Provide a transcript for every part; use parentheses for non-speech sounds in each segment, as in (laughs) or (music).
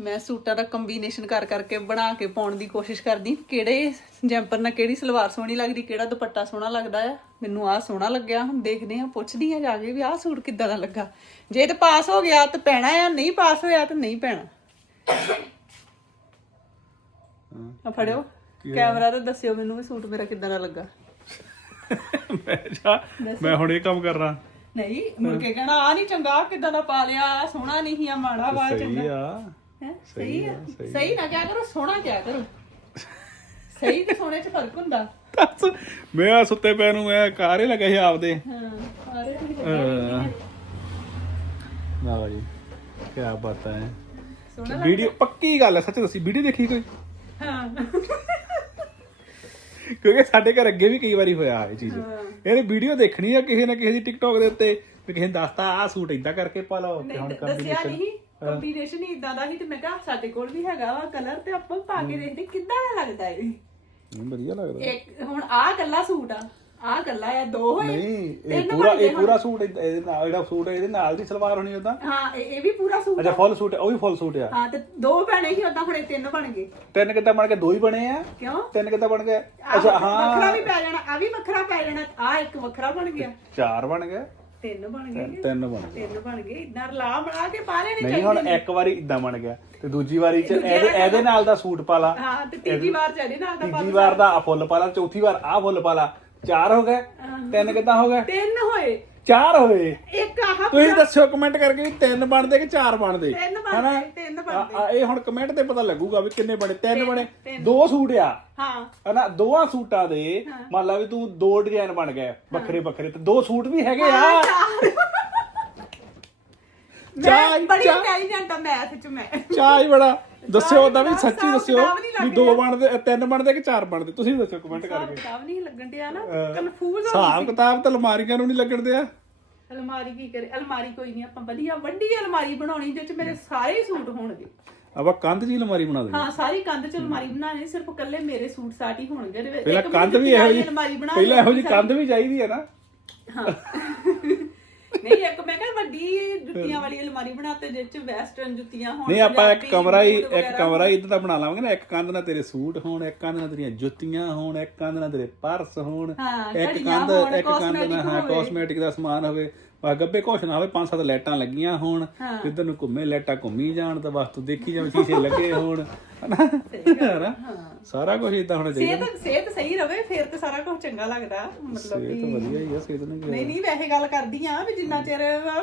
ਮੈਂ ਸੂਟਾਂ ਦਾ ਕੰਬੀਨੇਸ਼ਨ ਕਰ ਕਰਕੇ ਬਣਾ ਕੇ ਪਾਉਣ ਦੀ ਕੋਸ਼ਿਸ਼ ਕਰਦੀ। ਕਿਹੜੇ ਜੈਂਪਰ ਨਾਲ ਕਿਹੜੀ ਸਲਵਾਰ ਸੋਹਣੀ ਲੱਗਦੀ ਕਿਹੜਾ ਦੁਪੱਟਾ ਸੋਹਣਾ ਲੱਗਦਾ ਆ? ਮੈਨੂੰ ਆਹ ਸੋਹਣਾ ਲੱਗਿਆ। ਹੁਣ ਦੇਖਦੇ ਆ ਪੁੱਛਦੀ ਆ ਜਾ ਕੇ ਵੀ ਆਹ ਸੂਟ ਕਿੱਦਾਂ ਦਾ ਲੱਗਾ। ਜੇ ਤੇ ਪਾਸ ਹੋ ਗਿਆ ਤਾਂ ਪੈਣਾ ਆ ਨਹੀਂ ਪਾਸ ਹੋਇਆ ਤਾਂ ਨਹੀਂ ਪੈਣਾ। ਆ ਫੜਿਓ। ਕੈਮਰਾ ਤੇ ਦੱਸਿਓ ਮੈਨੂੰ ਵੀ ਸੂਟ ਮੇਰਾ ਕਿੱਦਾਂ ਦਾ ਲੱਗਾ। ਮੈਂ ਜਾ ਮੈਂ ਹੁਣ ਇਹ ਕੰਮ ਕਰਨਾ। ਨਹੀਂ ਮੁੜ ਕੇ ਕਹਿਣਾ ਆ ਨਹੀਂ ਚੰਗਾ ਕਿੱਦਾਂ ਦਾ ਪਾ ਲਿਆ ਸੋਹਣਾ ਨਹੀਂ ਆ ਮਾੜਾ ਵਾ ਚੰਗਾ ਸਹੀ ਆ। ਹੈਂ? ਸਹੀ ਆ ਸਹੀ ਨਾ ਕਿਆ ਕਰੋ ਸੋਹਣਾ ਕਿਆ ਕਰੋ। ਸਹੀ ਤੇ ਸੋਹਣੇ 'ਚ ਫ਼ਰਕ ਹੁੰਦਾ। ਦੱਸ ਮੈਂ ਆ ਸੁੱਤੇ ਪੈ ਨੂੰ ਮੈਂ ਕਾਰੇ ਲੱਗਾ ਸੀ ਆਪਦੇ। ਹਾਂ ਸਾਰੇ ਅਹ, ਨਾ। ਜੀ ਕੀ ਬਾਤ ਹੈ ਸੋਹਣਾ ਵੀਡੀਓ ਪੱਕੀ ਗੱਲ ਹੈ ਸੱਚ ਦੱਸੀ ਵੀਡੀਓ ਦੇਖੀ ਕੋਈ? ਹਾਂ। ਕਿਉਂਕਿ ਸਾਡੇ ਘਰ ਅੱਗੇ ਵੀ ਕਈ ਵਾਰੀ ਹੋਇਆ ਇਹ ਚੀਜ਼। ਇਹਨੇ ਵੀਡੀਓ ਦੇਖਣੀ ਆ ਕਿਸੇ ਨਾ ਕਿਸੇ ਦੀ ਟਿਕਟੌਕ ਦੇ ਉੱਤੇ ਵੀ ਕਿਸੇ ਨੇ ਦੱਸਤਾ ਆਹ ਸੂਟ ਇਦਾਂ ਕਰਕੇ ਪਾ ਲਓ ਤੇ ਹੁਣ ਨਹੀਂ ਦੱਸਿਆ ਕੰਬੀਨੇਸ਼ਨ ਨਹੀਂ। ਕੰਬੀਨੇਸ਼ਨ ਹੀ ਇਦਾਂ ਦਾ ਸੀ ਤੇ ਮੈਂ ਕਿਹਾ ਸਾਡੇ ਕੋਲ ਵੀ ਹੈਗਾ ਵਾ ਕਲਰ ਤੇ ਆਪਾਂ ਪਾ ਕੇ ਦੇਖਦੇ ਕਿੱਦਾਂ ਦਾ ਲੱਗਦਾ ਇਹ ਵਧੀਆ ਲੱਗਦਾ। ਇੱਕ ਹੁਣ ਆਹ ਗੱਲਾ ਸੂਟ ਆ ਆਹ ਗੱਲਾ ਆ ਦੋ ਹੋਏ। ਨਹੀਂ ਇਹ ਤਿੰਨ ਪੂਰਾ ਬਣ ਗਏ ਇਹ ਪੂਰਾ ਸੂਟ ਇਹਦੇ ਇਹਦੇ ਨਾਲ ਜਿਹੜਾ ਸੂਟ ਹੈ ਇਹਦੇ ਨਾਲ ਦੀ ਸਲਵਾਰ ਹੋਣੀ ਉਹਦਾ ਹਾਂ ਇਹ ਇਹ ਵੀ ਪੂਰਾ ਸੂਟ ਅੱਛਾ ਆ। ਫੁੱਲ ਸੂਟ ਉਹ ਵੀ ਫੁੱਲ ਸੂਟ ਆ? ਹਾਂ ਤੇ ਦੋ ਭੈਣੇ ਸੀ ਉਦਾਂ ਹੁਣੇ ਤਿੰਨ ਬਣ ਗਏ। ਤਿੰਨ ਕਿੱਦਾਂ ਬਣ ਕੇ ਦੋ ਹੀ ਬਣੇ ਆ? ਕਿਉਂ? ਤਿੰਨ ਕਿੱਦਾਂ ਬਣ ਗਏ? ਆਹ ਅੱਛਾ ਵੱਖਰਾ ਹਾਂ। ਵੀ ਪੈ ਜਾਣਾ ਆ ਵੀ ਵੱਖਰਾ ਪੈ ਜਾਣਾ ਆ ਇੱਕ ਵੱਖਰਾ ਬਣ ਗਿਆ। ਚਾਰ ਬਣ ਗਏ? ਤਿੰਨ ਬਣ ਗਏ ਤਿੰਨ ਬਣ ਗਏ। ਤਿੰਨ ਬਣ ਗਏ। ਇਦਾਂ ਲਾ ਬਣਾ ਕੇ ਪਾ ਲੈਣੇ ਨਹੀਂ ਹੁਣ ਇੱਕ ਵਾਰੀ ਇਦਾਂ ਬਣ ਗਿਆ ਤੇ ਦੂਜੀ ਵਾਰੀ ਚ ਇਹਦੇ ਇਹਦੇ ਨਾਲ ਦਾ ਸੂਟ ਪਾ ਲਾ। ਹਾਂ ਤੇ ਤੀਜੀ ਵਾਰ ਨਾਲ ਤੀਜੀ ਦਾ ਆ ਫੁੱਲ ਪਾ ਲਾ ਚੌਥੀ ਵਾਰ ਆ ਫੁੱਲ ਪਾ ਲਾ। ਚਾਰ ਹੋ ਗਏ? ਤਿੰਨ ਕਿੱਦਾਂ ਹੋ ਗਏ? ਤਿੰਨ ਹੋਏ। ਚਾਰ ਹੋਏ। ਇੱਕ ਆਹ ਤੁਸੀਂ ਦੱਸਿਓ ਕਮੈਂਟ ਕਰਕੇ ਵੀ ਤਿੰਨ ਬਣਦੇ ਕਿ ਚਾਰ ਬਣਦੇ? ਤਿੰਨ ਹਨਾ? ਬਣਦੇ ਤਿੰਨ ਆ- ਬਣਦੇ। ਆ ਇਹ ਹੁਣ ਕਮੈਂਟ ਤੇ ਪਤਾ ਲੱਗੂਗਾ ਵੀ ਕਿੰਨੇ ਬਣੇ। ਤਿੰਨ ਬਣੇ। ਦੋ ਸੂਟ ਆ। ਹਾਂ। ਹਨਾ? ਦੋਆਂ ਸੂਟਾਂ ਦੇ ਮੰਨ ਲਾ ਵੀ ਤੂੰ ਦੋ ਡਿਜ਼ਾਈਨ ਬਣ ਗਏ ਵੱਖਰੇ ਵੱਖਰੇ। ਤੇ ਦੋ ਸੂਟ ਵੀ ਹੈਗੇ ਆ। (laughs) ਮੈਂ ਬੜੀ ਇੰਟੈਲੀਜੈਂਟ ਆ ਮੈਥ ਚ ਮੈਂ। ਚਾਹ ਹੀ ਬੜਾ। ਦੱਸਿਓ ਉਹਦਾ ਵੀ ਹਿਸਾਬ ਸੱਚੀ ਦੱਸਿਓ ਕਿਤਾਬ ਨਹੀਂ ਵੀ ਦੋ ਬਣਦੇ ਤਿੰਨ ਬਣਦੇ ਕਿ ਚਾਰ ਬਣਦੇ? ਤੁਸੀਂ ਦੱਸਿਓ ਕਮੈਂਟ ਕਰਕੇ। ਕਿਤਾਬ ਨਹੀਂ ਲੱਗਣ ਡਿਆ ਨਾ। ਕਨਫਿਊਜ਼ ਹੋ ਹਿਸਾਬ ਕਿਤਾਬ ਤਾਂ ਅਲਮਾਰੀਆਂ ਨੂੰ ਨਹੀਂ ਲੱਗਣ ਦਿਆ ਅਲਮਾਰੀ ਕੀ ਕਰੇ? ਅਲਮਾਰੀ ਕੋਈ ਨਹੀਂ ਆਪਾਂ ਵਧੀਆ ਵੱਡੀ ਅਲਮਾਰੀ ਬਣਾਉਣੀ ਜਿਸ ਚ ਮੇਰੇ ਸਾਰੇ ਹੀ ਸੂਟ ਹੋਣਗੇ। ਆਪਾਂ ਕੰਧ ਜੀ ਅਲਮਾਰੀ ਬਣਾ ਦੇਣੀ ਹਾਂ ਸਾਰੀ ਕੰਧ ਚ ਅਲਮਾਰੀ ਬਣਾਣੀ ਸਿਰਫ ਇਕੱਲੇ ਮੇਰੇ ਸੂਟ ਸਾਟ ਹੀ ਹੋਣਗੇ। ਵਿੱਚ। ਪਹਿਲਾਂ ਇੱਕ ਕੰਧ ਵੀ ਇਹੋ ਵਾਲੀ ਜੀ ਅਲਮਾਰੀ ਬਣਾ ਪਹਿਲਾਂ ਇਹੋ ਜੀ ਲਈ ਕੰਧ ਵੀ ਚਾਹੀਦੀ ਹੈ ਨਾ। ਨਹੀਂ ਇੱਕ ਮੈਂ ਕਿਹਾ ਵੱਡੀ ਜੁੱਤੀਆਂ ਵਾਲੀ ਅਲਮਾਰੀ ਬਣਾਤੇ ਜਿਸ ਚ ਵੈਸਟਰਨ ਜੁੱਤੀਆਂ ਹੋਣ ਨਹੀਂ ਆਪਾਂ ਇੱਕ ਕਮਰਾ ਹੀ ਇੱਕ। ਕਮਰਾ ਹੀ ਇਦਾਂ ਦਾ ਬਣਾ ਲਾਵਾਂਗੇ ਨਾ ਇੱਕ ਕੰਧ ਨਾਲ ਤੇਰੇ ਸੂਟ ਹੋਣ ਇੱਕ ਕੰਧ ਨਾਲ ਤੇਰੀਆਂ ਜੁੱਤੀਆਂ ਹੋਣ ਇੱਕ ਕੰਧ ਨਾਲ ਤੇਰੇ ਪਰਸ ਹੋਣ ਇੱਕ ਕੰਧ ਇੱਕ ਕੰਧ ਨਾਲ ਹਾਂ। ਕਾਸਮੈਟਿਕ ਦਾ ਸਮਾਨ ਹੋਵੇ ਗੱਬੇ ਨਾ ਹੋਵੇ ਪੰਜ ਸੱਤ ਲਾਈਟਾਂ ਲੱਗੀਆਂ ਹੋਣ ਜਿੱਧਰ ਨੂੰ ਘੁੰਮੇ ਲਾਈਟਾਂ ਘੁੰਮੀ ਜਾਣ ਤਾਂ ਬਸ ਤੂੰ ਦੇਖੀ ਜਾਵੇਂ ਸ਼ੀਸ਼ੇ ਲੱਗੇ ਹੋਣ ਹਨਾ? ਸਾਰਾ ਕੁਝ ਇਦਾਂ ਹੋਣਾ ਚਾਹੀਦਾ। ਸਿਹਤ ਸਿਹਤ ਸਹੀ ਰਵੇ ਫਿਰ ਤੇ ਸਾਰਾ ਕੁਝ ਚੰਗਾ ਲੱਗਦਾ ਮਤਲਬ ਸਿਹਤ ਵਧੀਆ ਹੀ ਆ ਸਿਹਤ ਨੂੰ ਕੀ ਨਹੀਂ ਨਹੀਂ ਵੈਸੇ ਗੱਲ ਕਰਦੀ ਆ ਵੀ ਜਿੰਨਾ ਚਿਰ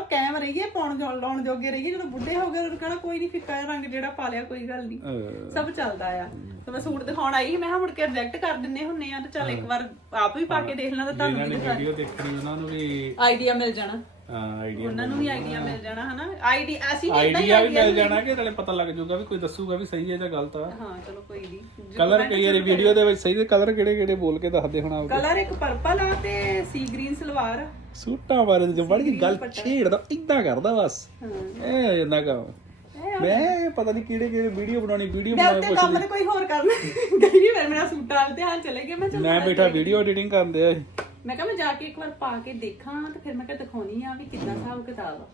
ਕਾਇਮ ਰਹੀਏ ਪਾਉਣ ਲਾਉਣ ਜੋਗੇ ਰਹੀਏ ਜਦੋਂ ਬੁੱਢੇ ਹੋ ਗਏ ਉਹ ਕਹਣਾ ਕੋਈ ਨਹੀਂ ਫਿੱਕਾ ਰੰਗ ਜਿਹੜਾ ਪਾ ਲਿਆ ਕੋਈ ਗੱਲ ਨਹੀਂ ਸਭ ਚੱਲਦਾ ਆ। ਤੇ ਮੈਂ ਸੂਟ ਦਿਖਾਉਣ ਆਈ ਮੈਂ ਕਿਹਾ ਮੁੜ ਕੇ ਰਿਜੈਕਟ ਕਰ ਦਿੰਨੇ ਹੁੰਨੇ ਆ ਤੇ ਚੱਲ ਇੱਕ ਵਾਰ ਆਪ ਵੀ ਪਾ ਕੇ ਦੇਖ ਲਾਂ ਤਾਂ ਤੁਹਾਨੂੰ ਵੀ ਵੀਡੀਓ ਦੇਖਣੀ ਉਹਨਾਂ ਨੂੰ ਵੀ ਆਈਡੀਆ ਮਿਲ ਜਾਣਾ। ਆਈਡੀਆ ਉਹਨਾਂ ਨੂੰ ਵੀ ਆਈਡੀਆ ਮਿਲ ਜਾਣਾ ਹਨਾ? ਆਈਡੀ ਅਸੀਂ ਵੀ ਏਦਾਂ ਹੀ ਆਈਡੀਆ ਵੀ ਮਿਲ ਜਾਣਾ ਕਿ ਨਾਲੇ ਪਤਾ ਲੱਗ ਜਾਊਗਾ ਵੀ ਕੋਈ ਦੱਸੂਗਾ ਵੀ ਸਹੀ ਹੈ ਜਾਂ ਗਲਤ ਆ। ਹਾਂ ਚਲੋ ਕੋਈ ਨਹੀਂ ਕਲਰ ਕਈ ਵਾਰੀ ਵੀਡੀਓ ਦੇ ਵਿੱਚ ਸਹੀ ਦੇ ਕਲਰ ਕਿਹੜੇ ਕਿਹੜੇ ਬੋਲ ਕੇ ਦੱਸਦੇ ਹੁਣ ਆਪ ਕਲਰ ਇੱਕ ਪਰਪਲ ਆ ਤੇ ਸੀ ਗ੍ਰੀਨ ਸਲਵਾਰ। ਆ। ਸੂਟਾਂ ਬਾਰੇ ਜੋ ਬੜੀ ਜਿਹੀ ਗੱਲ ਛੇੜਦਾ ਇਦਾਂ ਕਰਦਾ ਬਸ। ਇਹ ਕੰਮ। ਮੈਂ ਪਤਾ ਨਹੀਂ ਕਿਹੜੇ ਕਿਹੜੇ ਵੀਡੀਓ ਬਣਾਉਣੀ ਵੀਡੀਓ ਮੈਂ ਬਣਾਉਣੀ ਉੱਤੇ ਕੰਮ ਤੇ ਕੋਈ ਹੋਰ ਕਰਨਾ। (laughs) ਗਈ ਨਹੀਂ ਫਿਰ ਮੇਰਾ ਸੂਟਾਂ ਵੱਲ ਧਿਆਨ ਚਲੇ ਗਿਆ ਮੈਂ ਚੱਲ ਮੈਂ ਬੈਠਾ ਵੀਡੀਓ ਐਡੀਟਿੰਗ ਕਰਦੇ ਆ ਮੈਂ ਕਿਹਾ ਮੈਂ ਜਾ ਕੇ ਇੱਕ ਵਾਰ ਪਾ ਕੇ ਦੇਖਾਂ ਤੇ ਫਿਰ ਮੈਂ ਕਿਹਾ ਦਿਖਾਉਣੀ ਆ ਵੀ ਕਿੱਦਾਂ ਹਿਸਾਬ ਕਿਤਾਬ ਆ।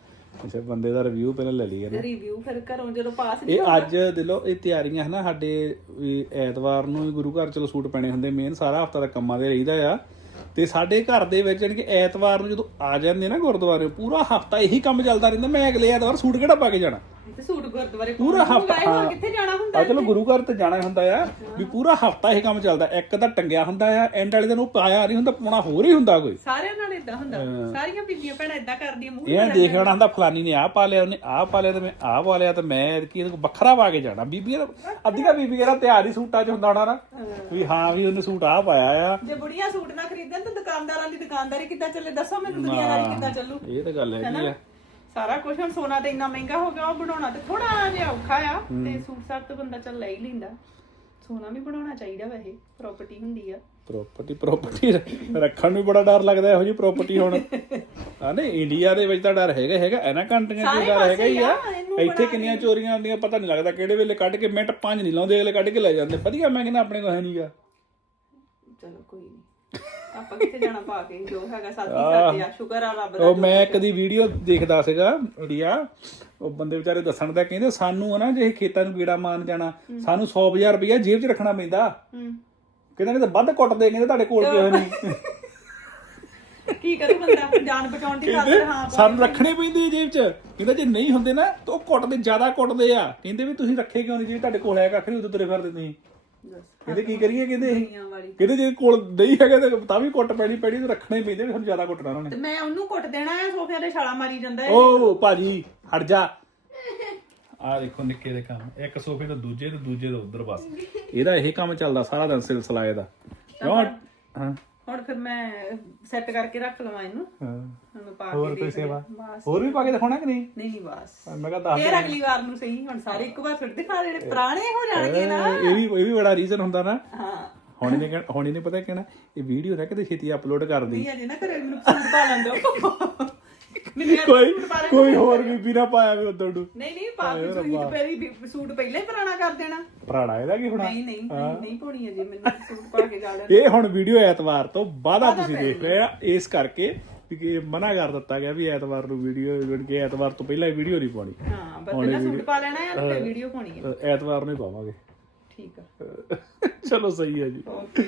ਅੱਛਾ ਬੰਦੇ ਦਾ ਰਿਵਿਊ ਪਹਿਲਾਂ ਲੈ ਲਈਏ ਨਾ। ਰਿਵਿਊ ਫਿਰ ਘਰੋਂ ਜਦੋਂ ਪਾਸ ਇਹ ਅੱਜ ਦਿਲੋ ਇਹ ਤਿਆਰੀਆਂ ਹੈ ਨਾ ਸਾਡੇ ਵੀ ਐਤਵਾਰ ਨੂੰ ਵੀ ਗੁਰੂ ਘਰ ਚਲੋ ਸੂਟ ਪੈਣੇ ਹੁੰਦੇ ਮੇਨ ਸਾਰਾ ਹਫਤਾ ਦਾ ਕੰਮਾਂ ਦੇ ਰਹੀਦਾ ਆ। ਤੇ ਸਾਡੇ ਘਰ ਦੇ ਵਿੱਚ ਜਾਣੀ ਕਿ ਐਤਵਾਰ ਨੂੰ ਜਦੋਂ ਆ ਜਾਂਦੇ ਨਾ ਗੁਰਦੁਆਰੇ ਪੂਰਾ ਹਫਤਾ ਇਹੀ ਕੰਮ ਚੱਲਦਾ ਰਹਿੰਦਾ ਮੈਂ ਅਗਲੇ ਐਤਵਾਰ ਸੂਟ ਕਿਹੜਾ ਪਾ ਕੇ ਜਾਣਾ? ਤੇ ਸੂਟ ਗੁਰਦੁਆਰੇ ਪੂਰਾ ਨੂੰ ਹਫ਼ਤਾ, ਗਏ, ਹੋਰ ਹਾਂ। ਕਿੱਥੇ ਜਾਣਾ ਹੁੰਦਾ ਆ ਚਲੋ ਗੁਰੂ ਘਰ ਤੇ ਜਾਣਾ ਹੁੰਦਾ ਆ ਵੀ ਪੂਰਾ ਹਫਤਾ ਇਹ ਕੰਮ ਚੱਲਦਾ ਇੱਕ ਤਾਂ ਟੰਗਿਆ ਹੁੰਦਾ ਆ ਐਂਡ ਵਾਲੇ ਦਿਨ ਉਹ ਪਾਇਆ ਨਹੀਂ ਹੁੰਦਾ ਪਾਉਣਾ ਹੋਰ ਹੀ ਹੁੰਦਾ ਕੋਈ। ਸਾਰਿਆਂ ਨਾਲ ਇਦਾਂ ਹੁੰਦਾ ਸਾਰੀਆਂ ਬੀਬੀਆਂ ਭੈਣਾਂ ਇਦਾਂ ਕਰਦੀਆਂ ਮੂੰਹ ਇਹ ਦੇਖ ਲੈਣਾ ਹੁੰਦਾ ਫਲਾਨੀ ਨੇ ਆਹ ਪਾ ਲਿਆ ਉਹਨੇ ਆਹ ਪਾ ਲਿਆ ਤੇ ਮੈਂ ਆਹ ਪਾ ਲਿਆ ਤੇ ਮੈਂ ਕੀ ਇਹਦੇ ਕੋਲ ਵੱਖਰਾ ਪਾ ਕੇ ਜਾਣਾ। ਬੀਬੀਆਂ ਦਾ ਅੱਧੀਆਂ ਬੀਬੀਆਂ ਦਾ ਤਿਆਰ ਹੀ ਸੂਟਾਂ 'ਚ ਹੁੰਦਾ ਹੋਣਾ ਨਾ ਵੀ ਹਾਂ ਵੀ ਉਹਨੇ ਸੂਟ ਆਹ ਪਾਇਆ ਆ। ਜੇ ਬੁੜੀਆਂ ਸੂਟ ਨਾ ਖਰੀਦਣ ਤਾਂ ਦੁਕਾਨਦਾਰਾਂ ਦੀ ਦੁਕਾਨਦਾਰੀ ਕਿੱਦਾਂ ਚੱਲੇ? ਦੱਸੋ ਮੈਨੂੰ ਦੁਨੀਆਦਾਰੀ ਕਿੱਦਾਂ ਚੱਲੂ? ਇਹ ਤਾਂ ਗੱਲ ਹੈਗੀ ਆ। ਸਾਰਾ ਕੁਝ ਹੁਣ ਸੋਨਾ ਤੇ ਇੰਨਾ ਮਹਿੰਗਾ ਹੋ ਗਿਆ ਉਹ ਬਣਾਉਣਾ ਤੇ ਥੋੜਾ ਜਿਹਾ ਔਖਾ ਆ ਤੇ ਸੂਟ ਸਾਟ ਤਾਂ ਬੰਦਾ ਚੱਲ ਲੈ ਹੀ ਲੈਂਦਾ। ਸੋਨਾ ਵੀ ਬਣਾਉਣਾ ਚਾਹੀਦਾ ਵੈਸੇ ਪ੍ਰਾਪਰਟੀ ਹੁੰਦੀ ਆ। ਪ੍ਰਾਪਰਟੀ ਪ੍ਰਾਪਰਟੀ ਰੱਖਣ ਨੂੰ ਬੜਾ ਡਰ ਲੱਗਦਾ ਇਹੋ ਜੀ ਪ੍ਰਾਪਰਟੀ ਹੁਣ। ਆ ਨਹੀਂ ਇੰਡੀਆ ਦੇ ਵਿੱਚ ਤਾਂ ਡਰ ਹੈਗਾ ਹੈਗਾ ਇਹਨਾਂ ਕੰਟਰੀਆਂ 'ਚ ਡਰ ਹੈਗਾ ਹੀ ਆ। ਇੱਥੇ ਕਿੰਨੀਆਂ ਚੋਰੀਆਂ ਹੁੰਦੀਆਂ ਪਤਾ ਨਹੀਂ ਲੱਗਦਾ ਕਿਹੜੇ ਵੇਲੇ ਕੱਢ ਕੇ ਮਿੰਟ ਪੰਜ ਨਹੀਂ ਲਾਉਂਦੇ ਅਗਲੇ ਕੱਢ ਕੇ ਲੈ ਜਾਂਦੇ। ਵਧੀਆ ਮੈਂ ਕਹਿੰਦਾ ਆਪਣੇ ਕੋਲ ਹੈ ਨਹੀਂਗਾ ਚਲੋ ਕੋਈ ਨਹੀਂ ਆਪਾਂ ਕਿੱਥੇ ਜਾਣਾ ਪਾ ਕੇ? ਜੋ ਹੈਗਾ ਸਾਥੀ ਕਰਦੇ ਆ ਸ਼ੁਕਰ ਆ ਰੱਬ ਦਾ ਉਹ ਮੈਂ ਕਦੀ ਵੀਡੀਓ ਦੇਖਦਾ ਸੀਗਾ ਇੰਡੀਆ ਉਹ ਬੰਦੇ ਵਿਚਾਰੇ ਦੱਸਣ ਦਾ ਕਹਿੰਦੇ ਸਾਨੂੰ ਹਨਾ ਜੇ ਖੇਤਾਂ ਨੂੰ ਕੀੜਾ ਮਾਰਨ ਜਾਣਾ ਸਾਨੂੰ 100000 ਰੁਪਇਆ ਜੇਬ 'ਚ ਰੱਖਣਾ ਪੈਂਦਾ। ਕਹਿੰਦੇ ਨੇ ਤਾਂ ਵੱਧ ਕੁੱਟਦੇ ਕਹਿੰਦੇ ਤੁਹਾਡੇ ਕੋਲ ਕਿਉਂ ਨਹੀਂ? (laughs) ਕੀ ਕਰੂ ਬੰਦਾ? ਜਾਨ ਬਚਾਉਣ ਦੀ ਖਾਤਰ ਹਾਂ ਸਾਨੂੰ ਰੱਖਣੇ ਪੈਂਦੇ ਜੇਬ 'ਚ। ਕਹਿੰਦਾ ਜੇ ਨਹੀਂ ਹੁੰਦੇ ਨਾ ਤਾਂ ਉਹ ਕੁੱਟਦੇ ਜ਼ਿਆਦਾ ਕੁੱਟਦੇ ਆ। ਕਹਿੰਦੇ ਵੀ ਤੁਸੀਂ ਰੱਖੇ ਕਿਉਂ ਨਹੀਂ ਜੇ ਤੁਹਾਡੇ ਕੋਲ ਹੈ ਕੱਖ ਨਹੀਂ ਉਦੋਂ ਤੁਰੇ ਫਿਰਦੇ ਤੁਸੀਂ। ਕਹਿੰਦੇ ਕੀ ਕਰੀਏ ਕਹਿੰਦੇ? ਅਸੀਂ? ਦੁਨੀਆ ਵਾਲੀ। ਕਹਿੰਦੇ ਜੇ ਕੋਲ ਨਹੀਂ ਹੈਗਾ ਤਾਂ ਤਾਂ ਵੀ ਕੁੱਟ ਪੈਣੀ ਪੈਣੀ ਤੇ ਰੱਖਣੇ ਪੈਂਦੇ ਵੀ ਸਾਨੂੰ ਜ਼ਿਆਦਾ ਕੁੱਟਣਾ ਉਹਨਾਂ ਨੇ। ਤੇ ਮੈਂ ਉਹਨੂੰ ਕੁੱਟ ਦੇਣਾ ਆ ਸੋਫੇ ਤੇ ਛਾਲਾ ਮਾਰੀ ਜਾਂਦਾ ਹੈ। ਓ ਭਾਜੀ ਹਟ ਜਾ। ਆ ਦੇਖੋ ਨਿੱਕੇ ਦੇ ਕੰਮ ਇੱਕ ਸੋਫੇ ਤੋਂ ਦੂਜੇ ਤੇ ਦੂਜੇ ਤੋਂ ਉਧਰ ਬਸ। ਇਹਦਾ ਇਹ ਕੰਮ ਚੱਲਦਾ ਸਾਰਾ ਦਿਨ ਸਿਲਸਿਲਾ ਇਹਦਾ। ਕਿਉਂ? ਹਾਂ। ਹੁਣ ਫਿਰ ਮੈਂ ਸੈੱਟ ਕਰਕੇ ਰੱਖ ਲਵਾਂ ਇਹਨੂੰ। ਹਾਂ। ਹੁਣ ਪਾ ਹੋਰ ਕੇ ਕੋਈ ਦੇਖ ਸੇਵਾ? ਬਸ। ਹੋਰ ਵੀ ਪਾ ਕੇ ਦਿਖਾਉਣਾ ਕਿ ਨਹੀਂ? ਨਹੀਂ ਨਹੀਂ ਬਸ। ਮੈਂ ਕਿਹਾ ਦੱਸ ਫੇਰ ਅਗਲੀ ਵਾਰ ਨੂੰ ਸਹੀ ਹੁਣ ਸਾਰੇ ਇੱਕ ਵਾਰ ਛੱਡ ਦਿਖਾ ਜਿਹੜੇ ਪੁਰਾਣੇ ਹੋ ਜਾਣਗੇ ਨਾ। ਇਹ ਵੀ ਇਹ ਵੀ ਬੜਾ ਰੀਜ਼ਨ ਹੁੰਦਾ ਨਾ। ਹਾਂ। ਹੁਣ ਇਹਨੇ ਕਹਿਣਾ ਹੁਣ ਇਹਨੇ ਪਤਾ ਕਹਿਣਾ? ਇਹ ਵੀਡੀਓ ਨਾ ਕਿਤੇ ਛੇਤੀ ਅਪਲੋਡ ਕਰ ਦੀ ਨਹੀਂ ਅਜੇ ਨਾ ਕਰੇ ਮੈਨੂੰ ਸੂਟ ਪਾ ਲੈਂਦੋ ਕੋਈ ਕੋਈ ਹੋਰ ਬੀਬੀ ਨਾ ਪਾਇਆ ਵੀ ਉਦੋਂ ਨੂੰ। ਨਹੀਂ ਨਹੀਂ ਪਾ ਕੇ ਸੂਟ ਪਹਿਲੀ ਸੂਟ ਪਹਿਲਾਂ ਹੀ ਪੁਰਾਣਾ ਕਰ ਦੇਣਾ। ਭਰਾੜਾ ਇਹਦਾ ਕੀ ਹੋਣਾ? ਨਹੀਂ ਨਹੀਂ ਨਹੀਂ ਪਾਉਣੀ ਅਜੇ ਮੈਨੂੰ ਸੂਟ ਪਾ ਕੇ ਜਾ ਲੈਣ ਇਹ ਹੁਣ ਵੀਡੀਓ ਐਤਵਾਰ ਤੋਂ ਬਾਅਦਾ ਤੁਸੀਂ ਦੇਖ ਰਹੇ ਆ। ਇਸ ਕਰਕੇ ਕਿ ਮਨਾ ਕਰ ਦਿੱਤਾ ਗਿਆ ਵੀ ਐਤਵਾਰ ਨੂੰ ਵੀਡੀਓ ਜਿਹੜੀ ਕਿ ਐਤਵਾਰ ਤੋਂ ਪਹਿਲਾਂ ਵੀਡੀਓ ਨਹੀਂ ਪਾਉਣੀ। ਹਾਂ ਬਸ ਪਹਿਲਾਂ ਸੂਟ ਪਾ ਲੈਣਾ ਹੈ ਤੇ ਵੀਡੀਓ ਪਾਉਣੀ ਹੈ। ਐਤਵਾਰ ਨੂੰ ਹੀ ਪਾਵਾਂਗੇ। ਠੀਕ ਆ। ਚਲੋ ਸਹੀ ਹੈ ਜੀ। ਓਕੇ।